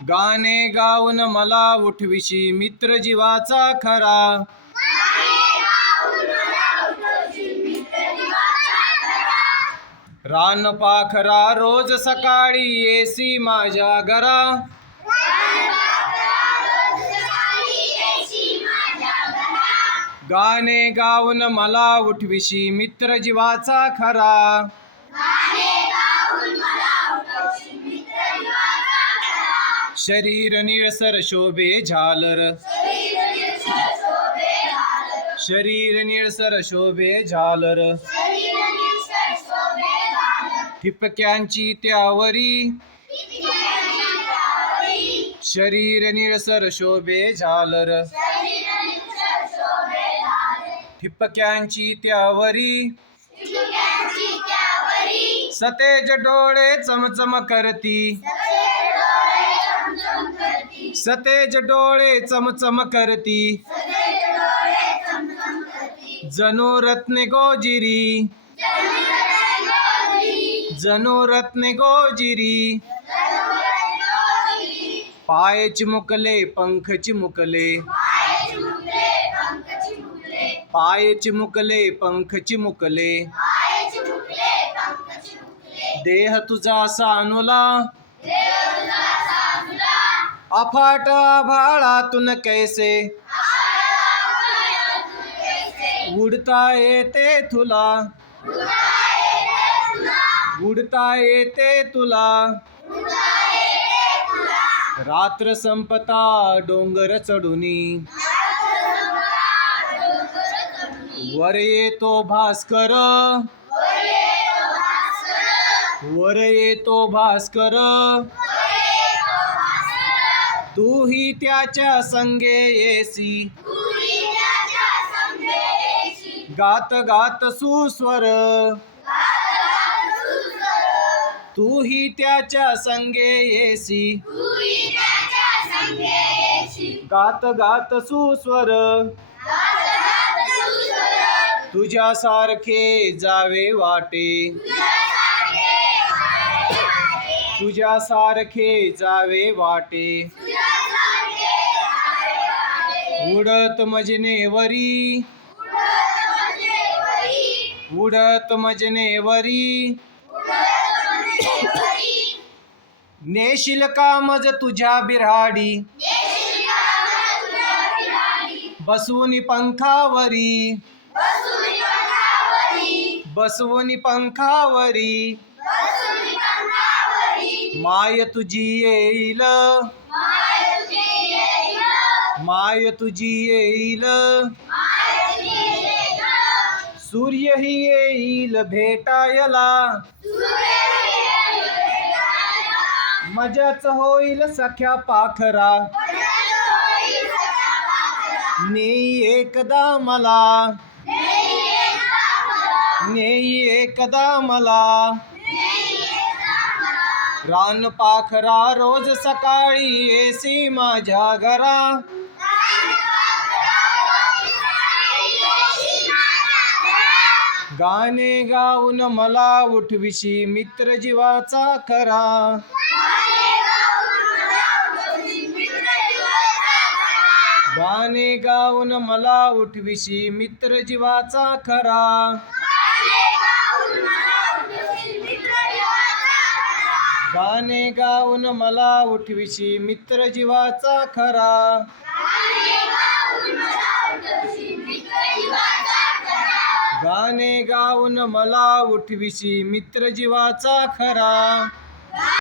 गाणे गाऊन मला उठविशी मित्र जीवाचा खरा. रान पाखरा रोज सकाळी येसी माझ्या घरा. गाणे गाऊन मला उठविशी मित्र जीवाचा खरा. शरीर निळसर शोभे झालर. शरीर निळसर शोभे झालर. ठिपक्यांची त्यावरी. शरीर निळसर शोभे झालर. ठिपक्यांची त्यावरी. सतेज डोळे चमचम करती. सतेज डोळे चमचम करती. जणू रत्ने गोजिरी. जणू रत्ने गोजिरी. पाय चिमुकले पंख चिमुकले. पाय चिमुकले पंख चिमुकले. देह तुझा सानुला. अफाट आभाळातून कैसे. उडता येते तुला. उडता येते तुला. रात्र संपता डोंगर चढुनी. वर येतो भास्कर. वर येतो भास्कर. तूही त्याच्या संगे येसी. गात गात सुस्वर. तूही त्याच्या संगे येसी. गात गात सुस्वर. तुझ्यासारखे जावे वाटे. तुझ्यासारखे जावे वाटे. उडत मजनेवरी. उडत मजनेवरी. नेशील का मज तुझ्या बिऱ्हाडी. बसवून पंखावरी. बसवून पंखावरी. माय तुझी येईल. माय तुझी येईल. सूर्यही येईल भेटायला. मजाच होईल सख्या पाखरा. नेई एकदा मला. नेई एकदा मला. रान पाखरा रोज सकाळी येसी माझ्या घरा. गाणे गाऊन मला उठविशी मित्र जीवाचा खरा. गाणे गाऊन मला उठविशी मित्र जीवाचा खरा. गाणे गाऊन मला उठविशी मित्र जीवाचा खरा. गाणे गाऊन मला उठविशी मित्र जीवाचा खरा.